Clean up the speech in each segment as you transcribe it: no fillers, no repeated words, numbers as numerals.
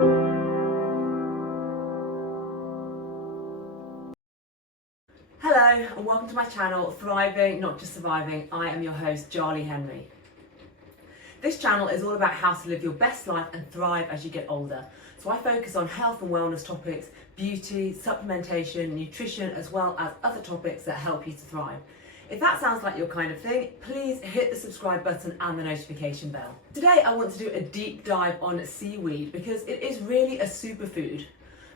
Hello and welcome to my channel, Thriving, Not Just Surviving. I am your host, Charlie Henry. This channel is all about how to live your best life and thrive as you get older. So I focus on health and wellness topics, beauty, supplementation, nutrition, as well as other topics that help you to thrive. If that sounds like your kind of thing, please hit the subscribe button and the notification bell. Today I want to do a deep dive on seaweed because it is really a superfood.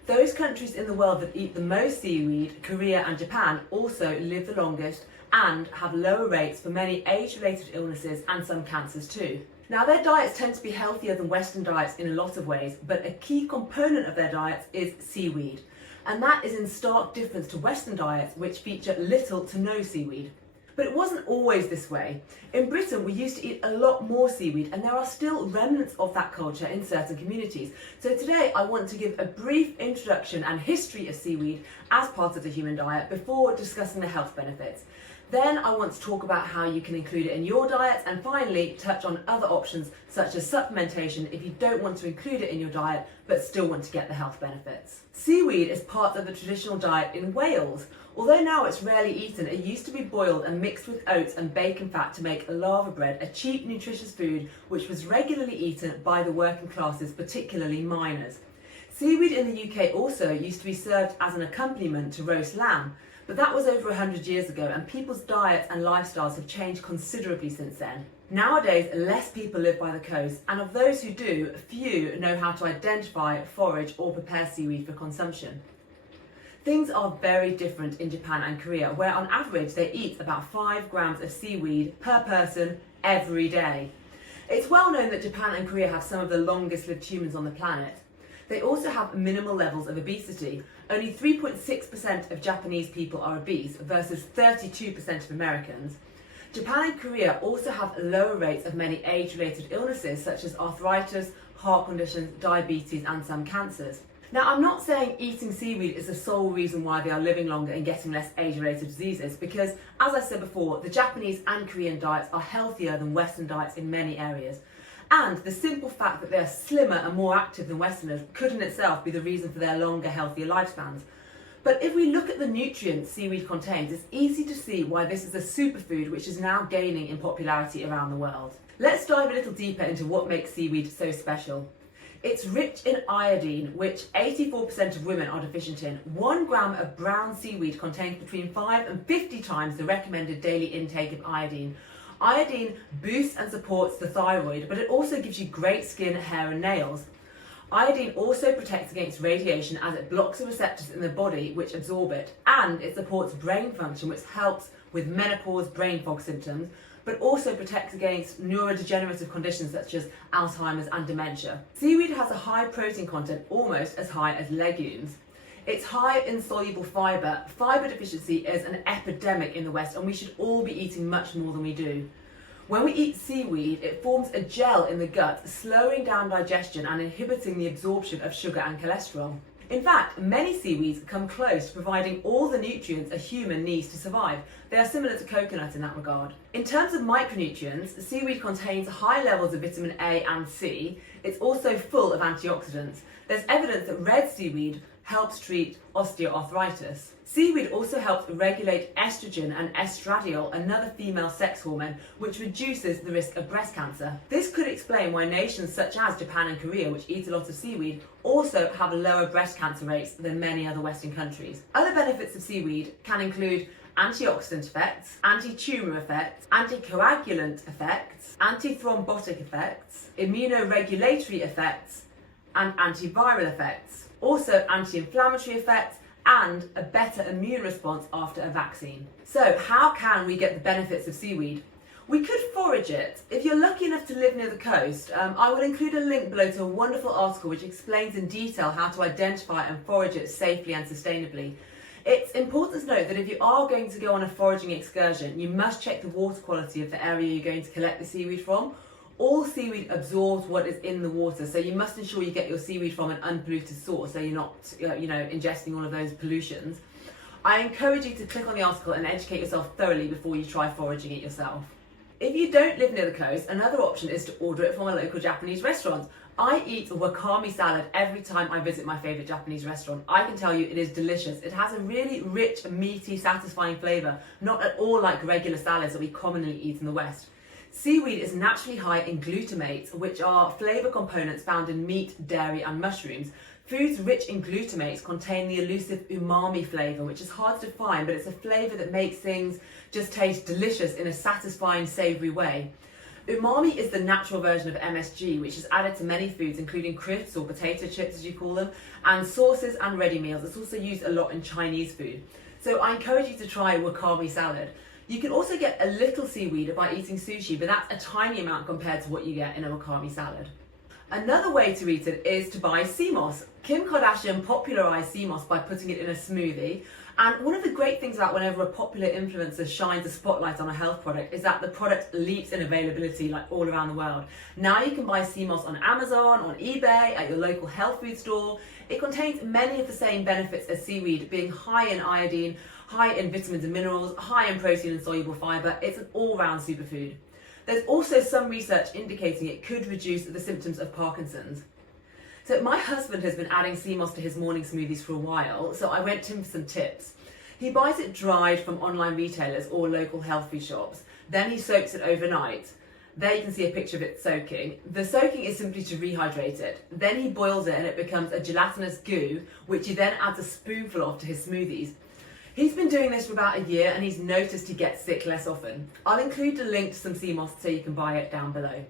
Those countries in the world that eat the most seaweed, Korea and Japan, also live the longest and have lower rates for many age-related illnesses and some cancers too. Now, their diets tend to be healthier than Western diets in a lot of ways, but a key component of their diets is seaweed. And that is in stark difference to Western diets, which feature little to no seaweed. But it wasn't always this way. In Britain, we used to eat a lot more seaweed, and there are still remnants of that culture in certain communities. So today I want to give a brief introduction and history of seaweed as part of the human diet before discussing the health benefits. Then I want to talk about how you can include it in your diet, and finally touch on other options such as supplementation if you don't want to include it in your diet but still want to get the health benefits. Seaweed is part of the traditional diet in Wales. Although now it's rarely eaten, it used to be boiled and mixed with oats and bacon fat to make lava bread, a cheap, nutritious food which was regularly eaten by the working classes, particularly miners. Seaweed in the UK also used to be served as an accompaniment to roast lamb, but that was over 100 years ago, and people's diets and lifestyles have changed considerably since then. Nowadays, less people live by the coast, and of those who do, few know how to identify, forage or prepare seaweed for consumption. Things are very different in Japan and Korea, where on average they eat about 5 grams of seaweed per person every day. It's well known that Japan and Korea have some of the longest lived humans on the planet. They also have minimal levels of obesity. Only 3.6% of Japanese people are obese versus 32% of Americans. Japan and Korea also have lower rates of many age-related illnesses such as arthritis, heart conditions, diabetes and some cancers. Now, I'm not saying eating seaweed is the sole reason why they are living longer and getting less age-related diseases, because, as I said before, the Japanese and Korean diets are healthier than Western diets in many areas. And the simple fact that they are slimmer and more active than Westerners could in itself be the reason for their longer, healthier lifespans. But if we look at the nutrients seaweed contains, it's easy to see why this is a superfood which is now gaining in popularity around the world. Let's dive a little deeper into what makes seaweed so special. It's rich in iodine, which 84% of women are deficient in. 1 gram of brown seaweed contains between 5 and 50 times the recommended daily intake of iodine. Iodine boosts and supports the thyroid, but it also gives you great skin, hair and nails. Iodine also protects against radiation as it blocks the receptors in the body which absorb it, and it supports brain function, which helps with menopause, brain fog symptoms, but also protects against neurodegenerative conditions such as Alzheimer's and dementia. Seaweed has a high protein content, almost as high as legumes. It's high in soluble fibre. Fibre deficiency is an epidemic in the West, and we should all be eating much more than we do. When we eat seaweed, it forms a gel in the gut, slowing down digestion and inhibiting the absorption of sugar and cholesterol. In fact, many seaweeds come close to providing all the nutrients a human needs to survive. They are similar to coconut in that regard. In terms of micronutrients, seaweed contains high levels of vitamin A and C. It's also full of antioxidants. There's evidence that red seaweed helps treat osteoarthritis. Seaweed also helps regulate estrogen and estradiol, another female sex hormone, which reduces the risk of breast cancer. This could explain why nations such as Japan and Korea, which eat a lot of seaweed, also have lower breast cancer rates than many other Western countries. Other benefits of seaweed can include antioxidant effects, anti-tumour effects, anticoagulant effects, antithrombotic effects, immunoregulatory effects, and antiviral effects. Also anti-inflammatory effects and a better immune response after a vaccine. So how can we get the benefits of seaweed? We could forage it. If you're lucky enough to live near the coast, I will include a link below to a wonderful article which explains in detail how to identify and forage it safely and sustainably. It's important to note that if you are going to go on a foraging excursion, you must check the water quality of the area you're going to collect the seaweed from. All seaweed absorbs what is in the water, so you must ensure you get your seaweed from an unpolluted source so you're not ingesting all of those pollutions. I encourage you to click on the article and educate yourself thoroughly before you try foraging it yourself. If you don't live near the coast, another option is to order it from a local Japanese restaurant. I eat a wakame salad every time I visit my favourite Japanese restaurant. I can tell you it is delicious. It has a really rich, meaty, satisfying flavour, not at all like regular salads that we commonly eat in the West. Seaweed is naturally high in glutamates, which are flavour components found in meat, dairy and mushrooms. Foods rich in glutamates contain the elusive umami flavour, which is hard to define, but it's a flavour that makes things just taste delicious in a satisfying, savoury way. Umami is the natural version of MSG, which is added to many foods, including crisps or potato chips, as you call them, and sauces and ready meals. It's also used a lot in Chinese food. So I encourage you to try wakame salad. You can also get a little seaweed by eating sushi, but that's a tiny amount compared to what you get in a wakame salad. Another way to eat it is to buy seamoss. Kim Kardashian popularised seamoss by putting it in a smoothie. And one of the great things about whenever a popular influencer shines a spotlight on a health product is that the product leaps in availability like all around the world. Now you can buy seamoss on Amazon, on eBay, at your local health food store. It contains many of the same benefits as seaweed, being high in iodine, high in vitamins and minerals, high in protein and soluble fibre. It's an all-round superfood. There's also some research indicating it could reduce the symptoms of Parkinson's. So my husband has been adding seamoss to his morning smoothies for a while, so I went to him for some tips. He buys it dried from online retailers or local health food shops. Then he soaks it overnight. There you can see a picture of it soaking. The soaking is simply to rehydrate it. Then he boils it and it becomes a gelatinous goo, which he then adds a spoonful of to his smoothies. He's been doing this for about a year and he's noticed he gets sick less often. I'll include a link to some seamoss so you can buy it down below.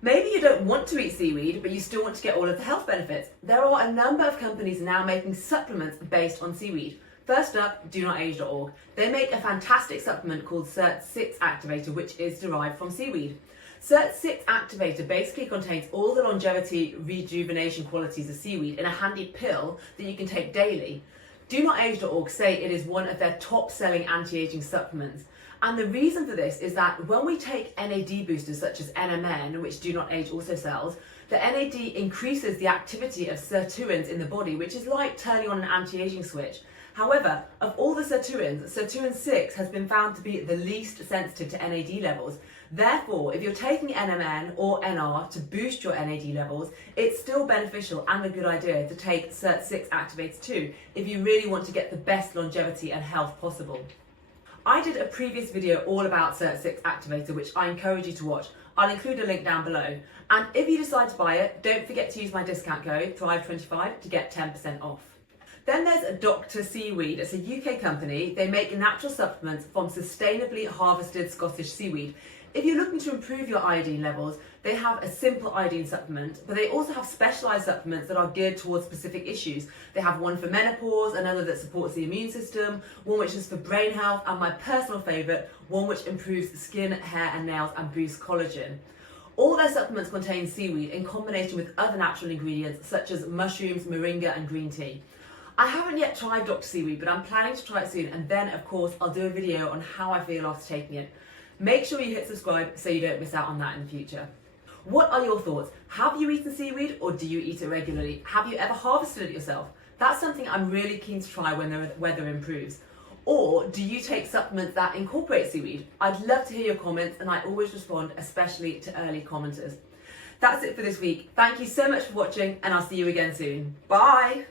Maybe you don't want to eat seaweed, but you still want to get all of the health benefits. There are a number of companies now making supplements based on seaweed. First up, DoNotAge.org. They make a fantastic supplement called Sirt6 Activator, which is derived from seaweed. Sirt6 Activator basically contains all the longevity rejuvenation qualities of seaweed in a handy pill that you can take daily. DoNotAge.org say it is one of their top-selling anti-aging supplements. And the reason for this is that when we take NAD boosters such as NMN, which Do Not Age also sells, the NAD increases the activity of sirtuins in the body, which is like turning on an anti-aging switch. However, of all the sirtuins, sirtuin 6 has been found to be the least sensitive to NAD levels. Therefore, if you're taking NMN or NR to boost your NAD levels, it's still beneficial and a good idea to take Sirt6 Activator too, if you really want to get the best longevity and health possible. I did a previous video all about Sirt6 Activator, which I encourage you to watch. I'll include a link down below. And if you decide to buy it, don't forget to use my discount code, Thrive25, to get 10% off. Then there's Dr. Seaweed. It's a UK company. They make natural supplements from sustainably harvested Scottish seaweed. If you're looking to improve your iodine levels, they have a simple iodine supplement, but they also have specialised supplements that are geared towards specific issues. They have one for menopause, another that supports the immune system, one which is for brain health, and my personal favourite, one which improves skin, hair and nails and boosts collagen. All their supplements contain seaweed in combination with other natural ingredients such as mushrooms, moringa and green tea. I haven't yet tried Dr. Seaweed, but I'm planning to try it soon, and then of course I'll do a video on how I feel after taking it. Make sure you hit subscribe so you don't miss out on that in the future. What are your thoughts? Have you eaten seaweed or do you eat it regularly? Have you ever harvested it yourself? That's something I'm really keen to try when the weather improves. Or do you take supplements that incorporate seaweed? I'd love to hear your comments and I always respond, especially to early commenters. That's it for this week. Thank you so much for watching and I'll see you again soon. Bye!